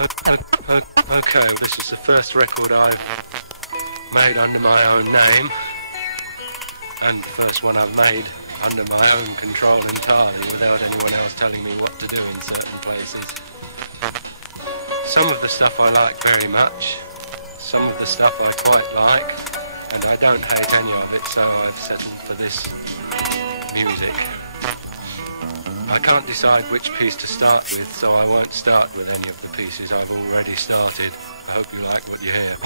Okay, this is the first record I've made under my own name, and the first one I've made under my own control entirely, without anyone else telling me what to do in certain places. Some of the stuff I like very much, some of the stuff I quite like, and I don't hate any of it, so I've settled for this music. I can't decide which piece to start with, so I won't start with any of the pieces I've already started. I hope you like what you hear.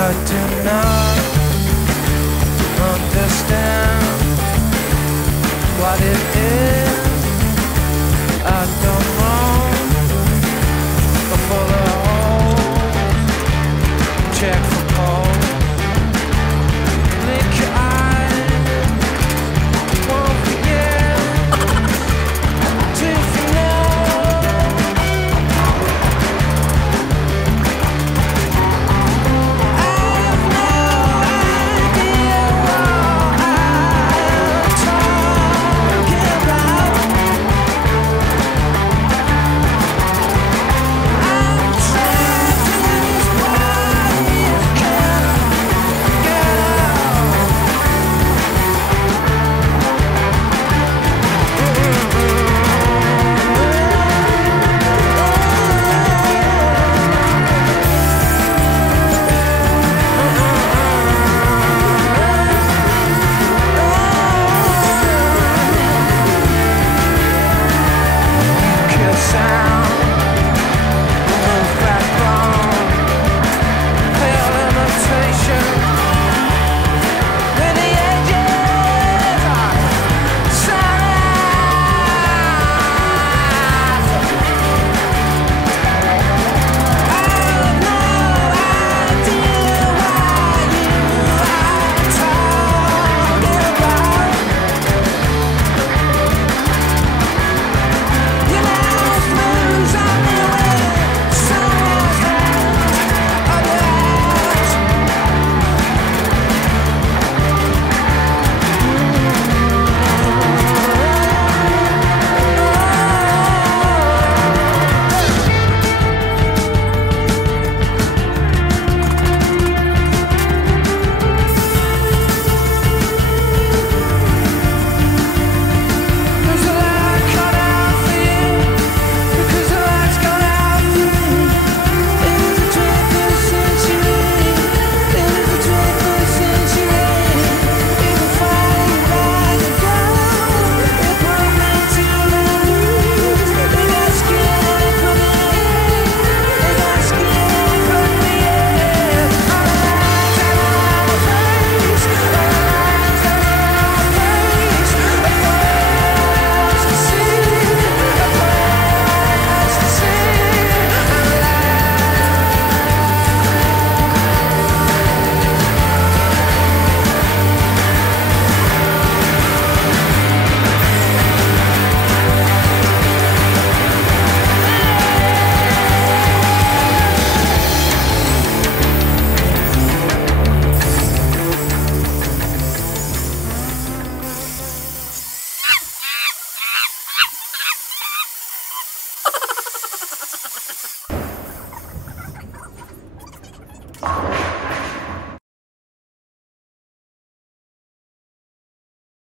I do not understand what it is.